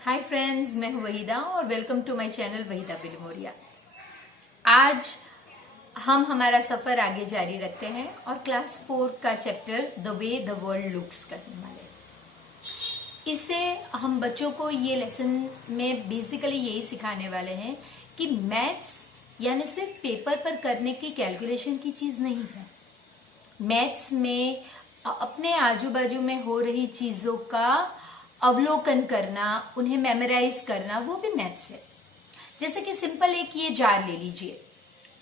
Hi friends, मैं हूं वहीदा और welcome to my channel Waheeda Bilimoria. आज हम हमारा सफर आगे जारी रखते हैं और क्लास 4 का chapter the way the world looks करने वाले हैं। इससे हम बच्चों को ये लेसन में बेसिकली यही सिखाने वाले हैं कि मैथ्स यानी सिर्फ पेपर पर करने की कैलकुलेशन की चीज नहीं है। मैथ्स में अपने आजू बाजू में हो रही चीजों का अवलोकन करना, उन्हें मेमोराइज करना, वो भी मैथ्स है। जैसे कि सिंपल एक ये जार ले लीजिए,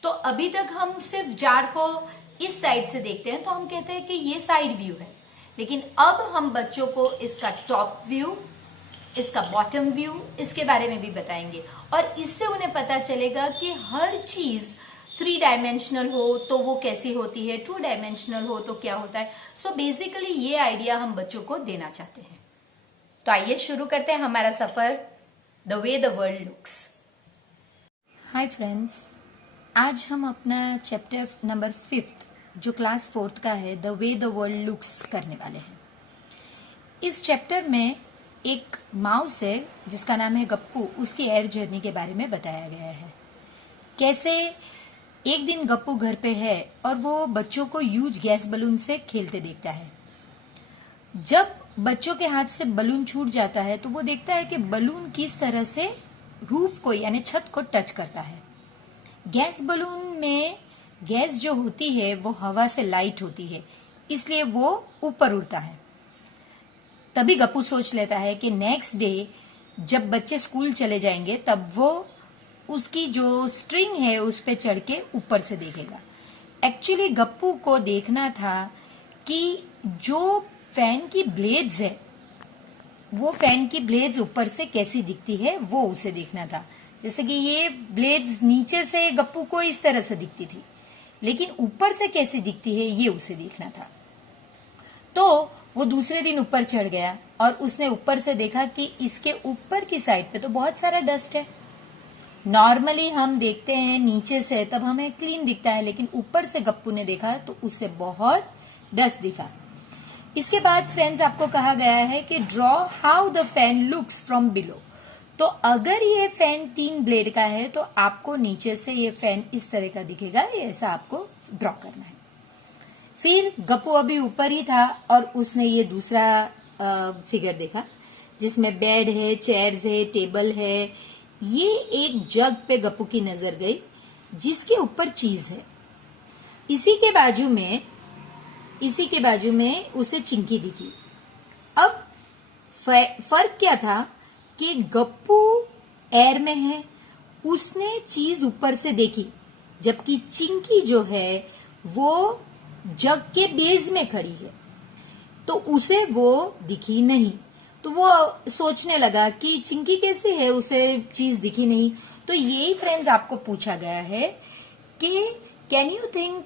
तो अभी तक हम सिर्फ जार को इस साइड से देखते हैं तो हम कहते हैं कि ये साइड व्यू है, लेकिन अब हम बच्चों को इसका टॉप व्यू, इसका बॉटम व्यू, इसके बारे में भी बताएंगे और इससे उन्हें पता चलेगा कि हर चीज 3 डायमेंशनल हो तो वो कैसी होती है, 2 डायमेंशनल हो तो क्या होता है। सो बेसिकली ये आइडिया हम बच्चों को देना चाहते हैं। तो आइए शुरू करते हैं हमारा suffer the way the world looks. Hi friends, आज हम अपना चैप्टर नंबर 5 जो क्लास 4 का है, the way the world looks करने वाले हैं। इस चैप्टर में एक माउस है जिसका नाम है गप्पू, उसकी एयर जर्नी के बारे में बताया गया है। कैसे एक दिन गप्पू घर पे है और वो बच्चों को ह्यूज गैस बलून से खेलते देखता है। जब बच्चों के हाथ से बलून छूट जाता है तो वो देखता है कि बलून किस तरह से रूफ को यानी छत को टच करता है। गैस बलून में गैस जो होती है वो हवा से लाइट होती है, इसलिए वो ऊपर उड़ता है। तभी गप्पू सोच लेता है कि नेक्स्ट डे जब बच्चे स्कूल चले जाएंगे तब वो उसकी जो स्ट्रिंग है उस पे चढ़ के ऊपर से देखेगा। एक्चुअली गप्पू को देखना था कि जो फैन की ब्लेड्स है, वो फैन की ब्लेड्स ऊपर से कैसी दिखती है वो उसे देखना था। जैसे कि ये ब्लेड्स नीचे से गप्पू को इस तरह से दिखती थी, लेकिन ऊपर से कैसी दिखती है ये उसे देखना था। तो वो दूसरे दिन ऊपर चढ़ गया और उसने ऊपर से देखा कि इसके ऊपर की साइड पे तो बहुत सारा डस्ट है। नॉर्मली हम देखते हैं नीचे से तब हमें क्लीन दिखता है, लेकिन ऊपर से गप्पू ने देखा तो उसे बहुत डस्ट दिखा। इसके बाद फ्रेंड्स आपको कहा गया है कि draw how the fan looks from below. तो अगर ये फैन 3 ब्लेड का है तो आपको नीचे से ये फैन इस तरह का दिखेगा, ये ऐसा आपको ड्रॉ करना है। फिर गप्पू अभी ऊपर ही था और उसने ये दूसरा फिगर देखा जिसमें बेड है, चेयर्स है, टेबल है। ये एक जग पे गप्पू की नजर गई जिसके ऊपर चीज है। इसी के बाजू में उसे चिंकी दिखी। अब फर्क क्या था कि गप्पू एयर में है, उसने चीज ऊपर से देखी, जबकि चिंकी जो है वो जग के बेस में खड़ी है तो उसे वो दिखी नहीं। तो वो सोचने लगा कि चिंकी कैसे है, उसे चीज दिखी नहीं। तो यही फ्रेंड्स आपको पूछा गया है कि can you think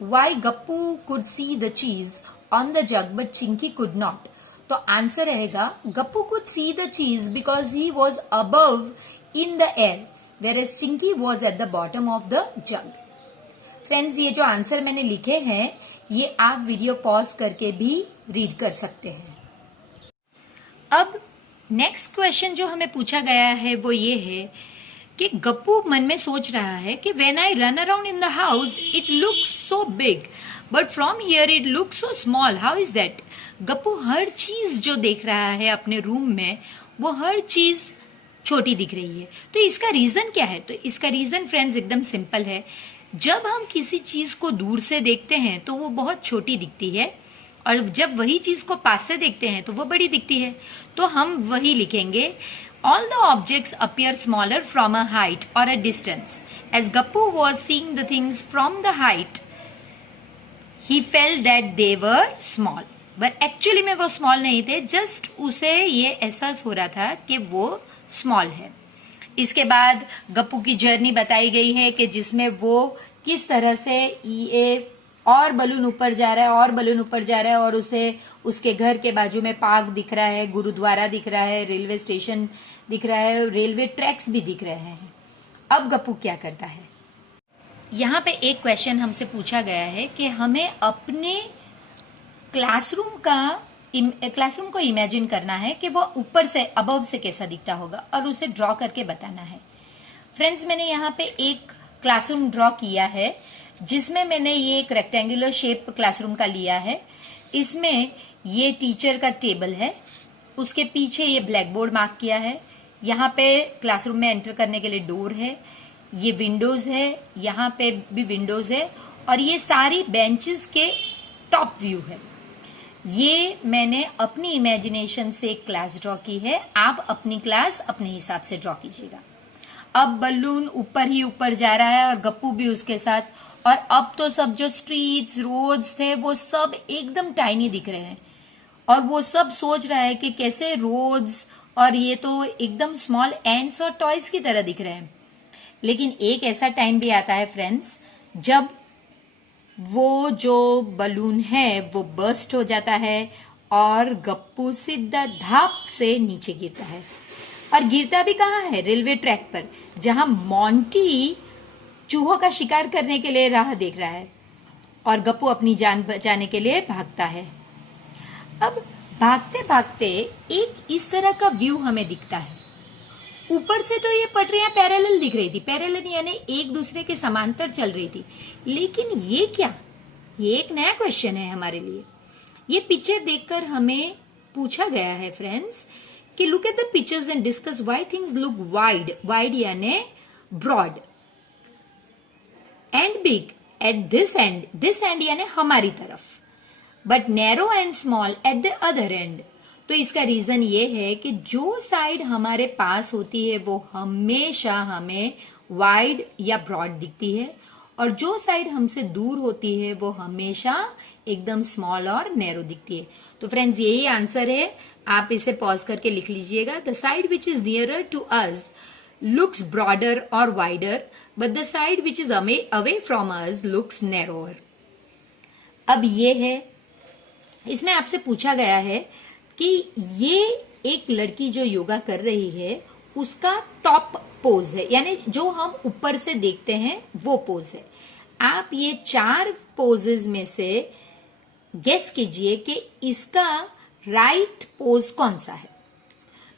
why Gappu could see the cheese on the jug but Chinky could not? तो आंसर रहेगा Gappu could see the cheese because he was above in the air whereas Chinky was at the bottom of the jug. Friends, ये जो answer मैंने लिखे हैं ये आप video pause करके भी रीड कर सकते हैं। अब नेक्स्ट क्वेश्चन जो हमें पूछा गया है वो ये है कि गप्पू मन में सोच रहा है कि when I run around in the house it looks so big but from here it looks so small, how is that? Gappu हर चीज जो देख रहा है अपने रूम में वो हर चीज छोटी दिख रही है। तो इसका रीजन क्या है? तो इसका रीजन फ्रेंड्स एकदम सिंपल है। जब हम किसी चीज को दूर से देखते हैं तो वो बहुत छोटी दिखती है और जब वही चीज को पास से देखते हैं तो वो बड़ी दिखती है। तो हम वही लिखेंगे, all the objects appear smaller from a height or a distance. As Gappu was seeing the things from the height, he felt that they were small. But actually में वो small नहीं थे, just उसे ये एहसास हो रहा था कि वो small है। इसके बाद गप्पू की जर्नी बताई गई है कि जिसमें वो किस तरह से ये और बलून ऊपर जा रहा है और बलून ऊपर जा रहा है और उसे उसके घर के बाजू में पार्क दिख रहा है, गुरुद्वारा दिख रहा है, रेलवे स्टेशन दिख रहा है, रेलवे ट्रैक्स भी दिख रहे हैं। अब गप्पू क्या करता है? यहाँ पे एक क्वेश्चन हमसे पूछा गया है कि हमें अपने क्लासरूम का क्लासरूम को इमेजिन करना है कि वो ऊपर से अबव से कैसा दिखता होगा और उसे ड्रॉ करके बताना है। फ्रेंड्स, मैंने यहाँ पे एक क्लासरूम ड्रॉ किया है जिसमें मैंने ये एक रेक्टेंगुलर शेप क्लासरूम का लिया है। इसमें ये टीचर का टेबल है, उसके पीछे ये ब्लैक बोर्ड मार्क किया है। यहाँ पे क्लासरूम में एंटर करने के लिए डोर है, ये विंडोज है, यहाँ पे भी विंडोज है और ये सारी बेंचेस के टॉप व्यू है। ये मैंने अपनी इमेजिनेशन से एक क्लास ड्रॉ की है। आप अपनी क्लास अपने हिसाब से ड्रॉ कीजिएगा। अब बलून ऊपर ही ऊपर जा रहा है और गप्पू भी उसके साथ, और अब तो सब जो स्ट्रीट्स रोड्स थे वो सब एकदम टाइनी दिख रहे हैं और वो सब सोच रहा है कि कैसे रोड्स और ये तो एकदम स्मॉल एंड्स और टॉयज की तरह दिख रहे हैं। लेकिन एक ऐसा टाइम भी आता है फ्रेंड्स जब वो जो बलून है वो बर्स्ट हो जाता है और गप्पू सीधा धाप से नीचे गिरता है। और गिरता भी कहाँ है? रेलवे ट्रैक पर, जहां मोंटी चूहों का शिकार करने के लिए राह देख रहा है और गप्पू अपनी जान बचाने के लिए भागता है। अब भागते भागते एक इस तरह का व्यू हमें दिखता है। ऊपर से तो ये पटरियां पैरेलल दिख रही थी, पैरेलल यानी एक दूसरे के समांतर चल रही थी, लेकिन ये क्या? ये एक नया क्वेश्चन है हमारे लिए। ये पिक्चर देखकर हमें पूछा गया है फ्रेंड्स कि look at the pictures and discuss why things look wide, wide यानी broad, and big at this end यानी हमारी तरफ, but narrow and small at the other end. तो इसका रीजन ये है कि जो साइड हमारे पास होती है वो हमेशा हमें वाइड या ब्रॉड दिखती है और जो साइड हमसे दूर होती है वो हमेशा एकदम स्मॉल और नैरो दिखती है। तो फ्रेंड्स, यही आंसर है। आप इसे पॉज करके लिख लीजिएगा। The side which is nearer to us looks broader or wider, but the side which is away from us looks narrower. अब ये है, इसमें आपसे पूछा गया है कि ये एक लड़की जो योगा कर रही है उसका टॉप पोज है, यानी जो हम ऊपर से देखते हैं वो पोज है। आप ये 4 पोजेज में से गेस कीजिए कि इसका राइट पोज कौन सा है।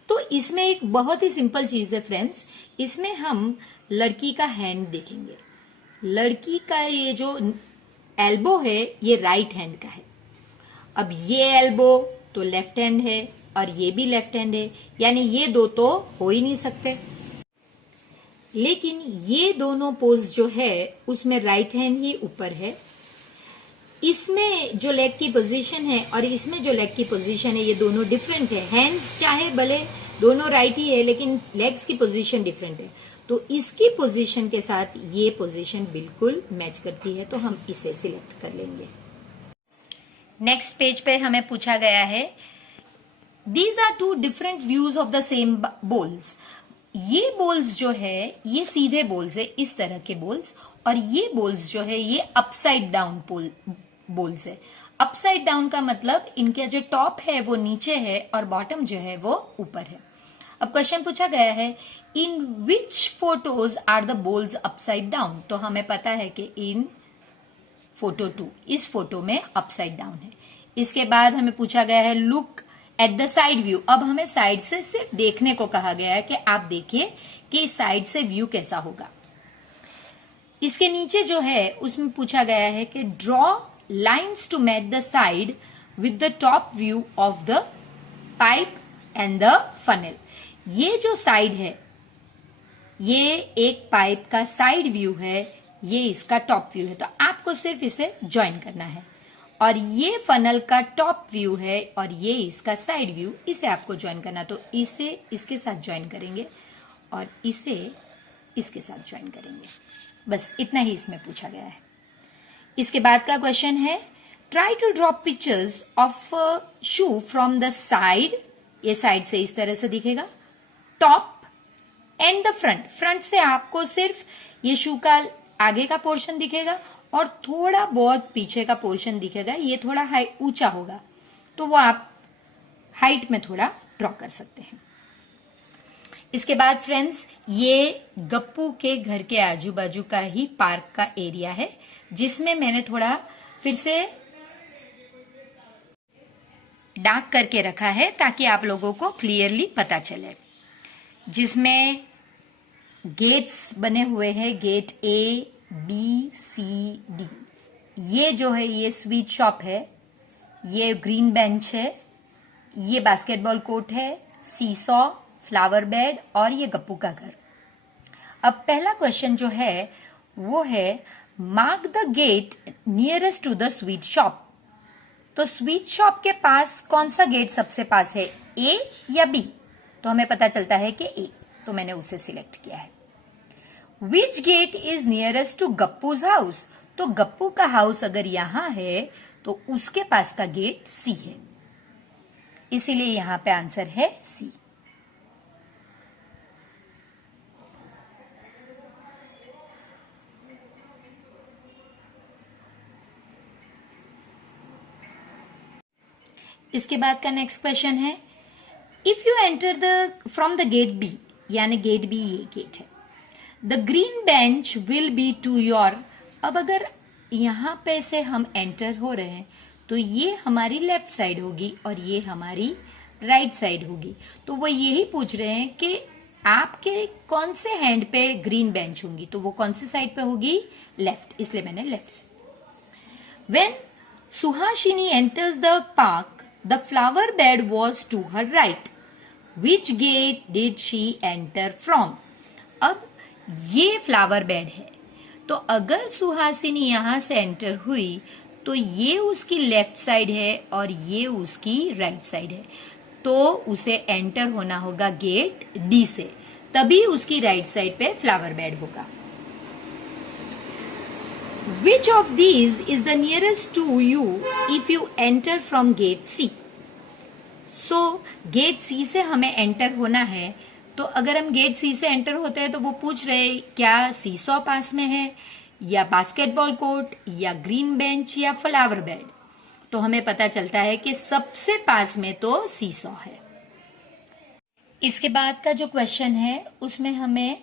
तो इसमें एक बहुत ही सिंपल चीज है फ्रेंड्स, इसमें हम लड़की का हैंड देखेंगे। लड़की का ये जो एल्बो है ये राइट हैंड का है। अब ये एल्बो तो लेफ्ट हैंड है और ये भी लेफ्ट हैंड है, यानी ये दो तो हो ही नहीं सकते। लेकिन ये दोनों पोज जो है उसमें राइट हैंड ही ऊपर है। इसमें जो लेग की पोजीशन है और इसमें जो लेग की पोजीशन है ये दोनों डिफरेंट है। हैंड्स चाहे भले दोनों राइट ही है लेकिन लेग्स की पोजीशन डिफरेंट है। तो इसकी पोजीशन के साथ ये पोजीशन बिल्कुल मैच करती है, तो हम इसे सिलेक्ट कर लेंगे। नेक्स्ट पेज पे हमें पूछा गया है, these are 2 different views of the same bowls. ये बोल्स जो है ये सीधे बोल्स है, इस तरह के बोल्स, और ये बोल्स जो है ये अपसाइड डाउन बोल्स है। अपसाइड डाउन का मतलब इनका जो टॉप है वो नीचे है और बॉटम जो है वो ऊपर है। अब क्वेश्चन पूछा गया है, in which photos are the bowls upside down. तो हमें पता है कि इन फोटो 2, इस फोटो में अपसाइड डाउन है। इसके बाद हमें पूछा गया है, look at the side view. अब हमें साइड से सिर्फ देखने को कहा गया है कि आप देखिए कि साइड से व्यू कैसा होगा। इसके नीचे जो है उसमें पूछा गया है कि draw lines to match the side with the top view of the pipe and the funnel. ये जो साइड है ये एक पाइप का साइड व्यू है, ये इसका टॉप व्यू है, तो आपको सिर्फ इसे ज्वाइन करना है। और ये फनल का टॉप व्यू है और ये इसका साइड व्यू, इसे आपको ज्वाइन करना। तो इसे इसके साथ ज्वाइन करेंगे और इसे इसके साथ ज्वाइन करेंगे। बस इतना ही इसमें पूछा गया है। इसके बाद का क्वेश्चन है, try to draw pictures of shoe from the side. ये साइड से इस तरह से दिखेगा, top and the front. Front से आपको सिर्फ ये शू का आगे का पोर्शन दिखेगा और थोड़ा बहुत पीछे का पोर्शन दिखेगा। ये थोड़ा ऊंचा होगा तो वो आप हाइट में थोड़ा ड्रॉ कर सकते हैं। इसके बाद फ्रेंड्स, ये गप्पू के घर के आजू बाजू का ही पार्क का एरिया है, जिसमें मैंने थोड़ा फिर से डार्क करके रखा है ताकि आप लोगों को क्लियरली पता चले, जिसमें गेट्स बने हुए हैं, gate A B C D. ये जो है ये स्वीट शॉप है, ये ग्रीन बेंच है, ये बास्केटबॉल कोर्ट है, सीसॉ, फ्लावर बेड और ये गप्पू का घर। अब पहला क्वेश्चन जो है वो है mark the gate nearest to the sweet shop. तो स्वीट शॉप के पास कौन सा गेट सबसे पास है, ए या बी? तो हमें पता चलता है कि ए, तो मैंने उसे सिलेक्ट किया है। Which gate is nearest to Gappu's house? तो गप्पू का हाउस अगर यहां है तो उसके पास का गेट सी है, इसीलिए यहां पे आंसर है सी। इसके बाद का नेक्स्ट क्वेश्चन है if you enter the from the gate B, यानी गेट बी ये गेट है, the green bench will be to your. अब अगर यहां पे से हम एंटर हो रहे हैं तो ये हमारी लेफ्ट साइड होगी और ये हमारी राइट साइड होगी। तो वो यही पूछ रहे हैं कि आपके कौन से हैंड पे ग्रीन बेंच होंगी, तो वो कौन सी साइड पे होगी, लेफ्ट, इसलिए मैंने लेफ्ट से। When Suhasini enters the park the flower bed was to her right, which gate did she enter from? अब ये फ्लावर बेड है, तो अगर सुहासिनी यहां से एंटर हुई तो ये उसकी लेफ्ट साइड है और ये उसकी राइट साइड है, तो उसे एंटर होना होगा गेट डी से, तभी उसकी राइट साइड पे फ्लावर बेड होगा। Which of these is the nearest to you if you enter from gate C? So gate C से हमें एंटर होना है, तो अगर हम गेट सी से एंटर होते हैं तो वो पूछ रहे क्या सीसॉ पास में है या बास्केटबॉल कोर्ट या ग्रीन बेंच या फ्लावर बेड। तो हमें पता चलता है कि सबसे पास में तो सीसॉ है। इसके बाद का जो क्वेश्चन है उसमें हमें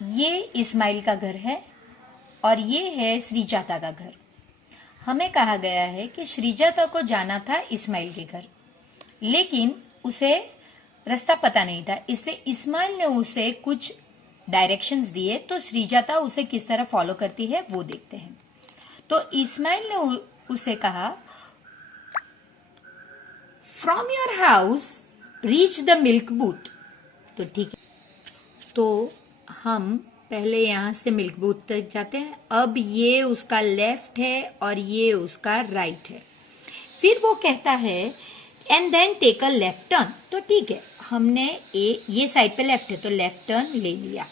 ये इस्माइल का घर है और ये है श्रीजाता का घर। हमें कहा गया है कि श्रीजाता को जाना था इस्माइल के घर, लेकिन उसे रास्ता पता नहीं था, इसलिए इस्माइल ने उसे कुछ डायरेक्शंस दिए, तो श्रीजाता उसे किस तरह फॉलो करती है वो देखते हैं। तो इस्माइल ने उसे कहा from your house reach the milk booth. तो ठीक है, तो हम पहले यहां से मिल्क बूथ तक जाते हैं। अब ये उसका लेफ्ट है और ये उसका राइट है। फिर वो कहता है and then take a left turn. तो ठीक है, हमने ये साइड पे लेफ्ट है तो लेफ्ट टर्न ले लिया।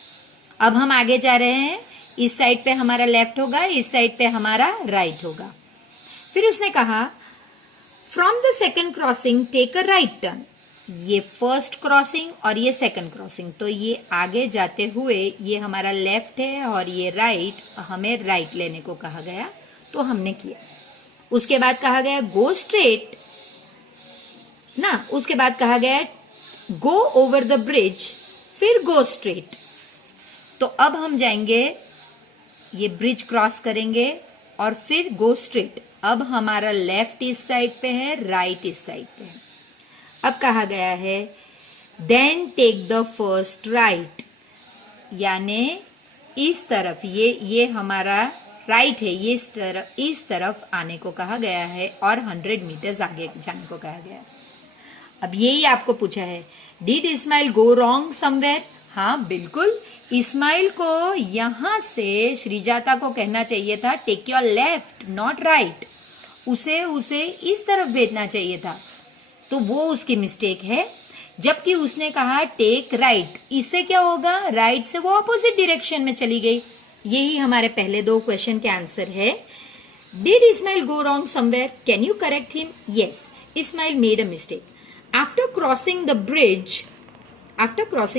अब हम आगे जा रहे हैं, इस साइड पे हमारा लेफ्ट होगा, इस साइड पे हमारा राइट होगा। फिर उसने कहा from the second crossing take a right turn. ये फर्स्ट क्रॉसिंग और ये सेकंड क्रॉसिंग, तो ये आगे जाते हुए ये हमारा लेफ्ट है और ये राइट, हमें राइट लेने को कहा गया तो हमने किया। उसके बाद कहा गया गो स्ट्रेट ना, उसके बाद कहा गया गो ओवर द ब्रिज, फिर गो स्ट्रेट। तो अब हम जाएंगे, ये ब्रिज क्रॉस करेंगे और फिर गो स्ट्रेट। अब हमारा लेफ्ट इस साइड पे है, राइट इस साइड पे है। अब कहा गया है then take the first right, यानी इस तरफ, ये हमारा राइट है, ये इस तरफ आने को कहा गया है और 100 मीटर्स आगे जाने को कहा गया है। अब यही आपको पूछा है did Ismail go wrong somewhere? हाँ बिल्कुल, इस्माइल को यहां से श्रीजाता को कहना चाहिए था take your left not right, उसे इस तरफ भेजना चाहिए था, तो वो उसकी मिस्टेक है। जबकि उसने कहा टेक राइट, इससे क्या होगा, राइट से वो ऑपोजिट डायरेक्शन में चली गई। यही हमारे पहले दो क्वेश्चन के आंसर है। Did Ismail go wrong somewhere? Can you correct him? Yes, Ismail made a mistake. After crossing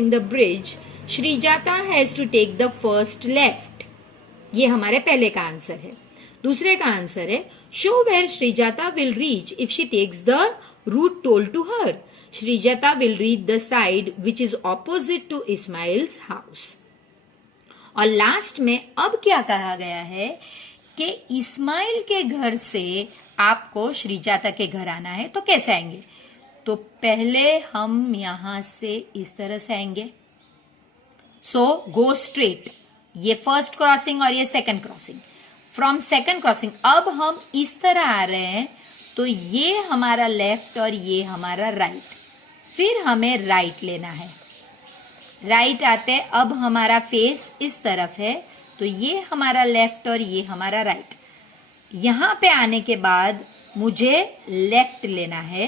the bridge Srijata has to take the first left. ये हमारे पहले का आंसर है। दूसरे का आंसर है show where Srijata will reach if she takes the route told to her. Srijata will reach the side which is opposite to Ismail's house. और last में अब क्या कहा गया है कि इस्माइल के घर से आपको श्रीजाता के घर आना है, तो कैसे आएंगे? तो पहले हम यहां से इस तरह से आएंगे। सो गो स्ट्रेट, ये फर्स्ट क्रॉसिंग और ये second crossing. From second crossing अब हम इस तरह आ रहे हैं, तो ये हमारा लेफ्ट और ये हमारा राइट। फिर हमें राइट लेना है। राइट आते अब हमारा फेस इस तरफ है, तो ये हमारा लेफ्ट और ये हमारा राइट। यहां पे आने के बाद मुझे लेफ्ट लेना है।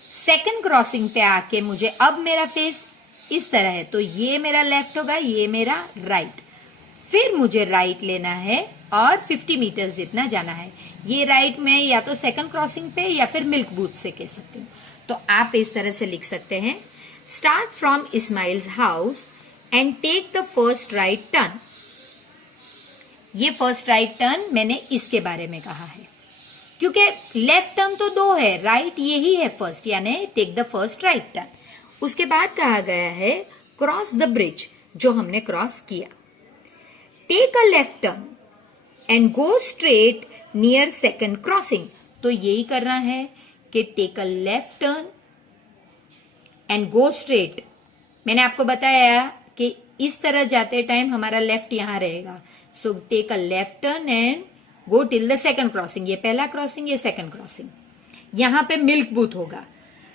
सेकंड क्रॉसिंग पे आके मुझे अब मेरा फेस इस तरह है, तो ये मेरा लेफ्ट होगा, ये मेरा राइट। फिर मुझे राइट लेना है और 50 मीटर जितना जाना है। ये राइट में या तो सेकंड क्रॉसिंग पे या फिर मिल्क बूथ से कह सकते हो। तो आप इस तरह से लिख सकते हैं, start from Ismail's house and take the first right turn. ये फर्स्ट राइट टर्न मैंने इसके बारे में कहा है, क्योंकि लेफ्ट टर्न तो 2 है, राइट यही है फर्स्ट, यानी take the first right turn. उसके बाद कहा गया है क्रॉस द ब्रिज, जो हमने क्रॉस किया। Take a left turn and go straight near second crossing. तो यही करना है कि take a left turn and go straight. मैंने आपको बताया कि इस तरह जाते टाइम हमारा लेफ्ट यहां रहेगा। So take a left turn and go till the second crossing. ये पहला क्रॉसिंग, ये सेकंड क्रॉसिंग। यहां पे मिल्क बूथ होगा,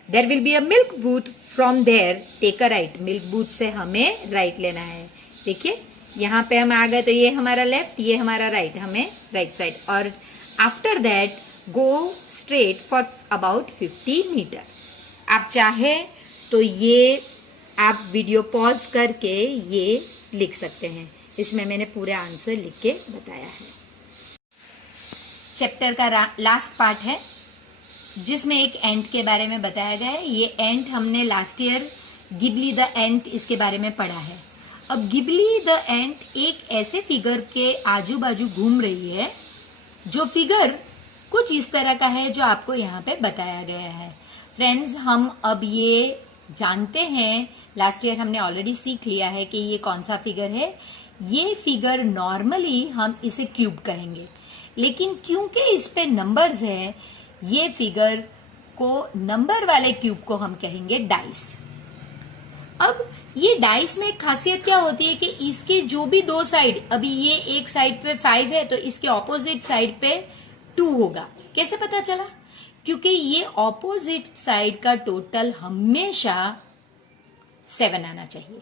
there will be a milk booth, from there take a right. Milk booth से हमें राइट लेना है। देखिए यहां पे हम आ गए, तो ये हमारा लेफ्ट, ये हमारा राइट, हमें राइट साइड। और after that go straight for about 50 metre. आप चाहे तो ये आप वीडियो पॉज करके ये लिख सकते हैं। इसमें मैंने पूरे आंसर लिख के बताया है। चैप्टर का लास्ट पार्ट है, जिसमें एक एंट के बारे में बताया गया है। ये एंट हमने लास्ट ईयर गिबली द एंट इसके बारे में पढ़ा है। अब गिबली द एंट एक ऐसे फिगर के आजू बाजू घूम रही है, जो फिगर कुछ इस तरह का है जो आपको यहाँ पे बताया गया है। फ्रेंड्स, हम अब ये जानते हैं, लास्ट ईयर हमने ऑलरेडी सीख लिया है कि ये कौन सा फिगर है। ये फिगर नॉर्मली हम इसे क्यूब कहेंगे, लेकिन क्योंकि इस पे नंबर्स है, ये फिगर को नंबर वाले क्यूब को हम कहेंगे डाइस। अब ये डाइस में एक खासियत क्या होती है कि इसके जो भी 2 साइड, अभी ये एक साइड पे 5 है, तो इसके ऑपोजिट साइड पे 2 होगा। कैसे पता चला? क्योंकि ये ऑपोजिट साइड का टोटल हमेशा 7 आना चाहिए।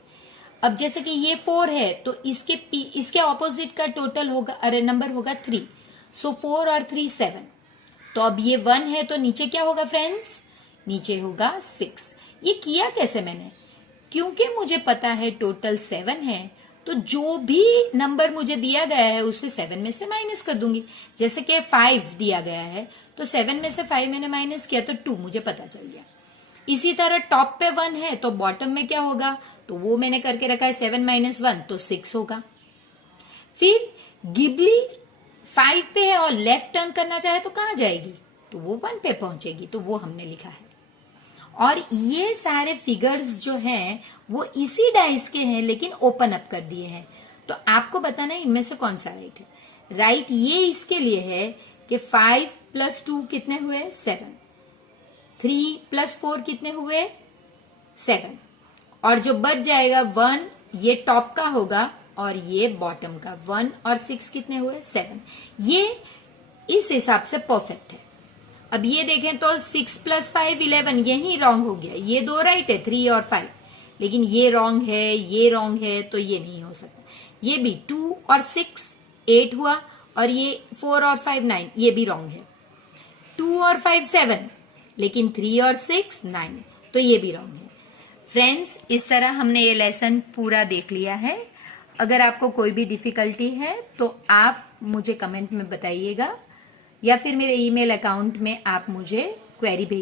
अब जैसे कि ये 4 है, तो इसके ऑपोजिट का टोटल होगा, अरे नंबर होगा 3। सो 4 और 3 7। तो अब ये 1 है, तो नीचे क्या होगा फ्रेंड्स? नीचे होगा 6। ये किया कैसे मैंने? क्योंकि मुझे पता है टोटल 7 है, तो जो भी नंबर मुझे दिया गया है उसे 7 में से माइनस कर दूंगी। जैसे कि 5 दिया गया है, तो 7 में से 5 मैंने माइनस किया, तो 2 मुझे पता चल गया। इसी तरह टॉप पे 1 है, तो बॉटम में क्या होगा? तो वो मैंने करके रखा है 7 - 1, तो 6 होगा। फिर गिबली 5 पे है और लेफ्ट टर्न करना चाहे तो कहां जाएगी? तो वो 1 पे पहुंचेगी, तो वो हमने लिखा है। और ये सारे फिगर्स जो हैं वो इसी डाइस के हैं, लेकिन ओपन अप कर दिए हैं। तो आपको बताना है इनमें से कौन सा राइट है। राइट ये इसके लिए है कि 5 + 2 कितने हुए? 7। 3 + 4 कितने हुए? 7। और जो बच जाएगा 1, ये टॉप का होगा और ये बॉटम का। 1 और 6 कितने हुए? 7। ये इस हिसाब से परफेक्ट है। अब ये देखें तो 6 + 5 11, यही रॉन्ग हो गया। ये 2 राइट है, 3 और 5, लेकिन ये रॉन्ग है, ये रॉन्ग है, तो ये नहीं हो सकता। ये भी 2 और 6 8 हुआ, और ये 4 और 5 9, ये भी रॉन्ग है। 2 और 5 7, लेकिन 3 और 6 9, तो ये भी रॉन्ग है। फ्रेंड्स, इस तरह हमने ये लेसन पूरा देख लिया है। अगर आपको कोई भी डिफिकल्टी है तो आप मुझे कमेंट में बताइएगा, या फिर मेरे ईमेल अकाउंट में आप मुझे क्वेरी भेज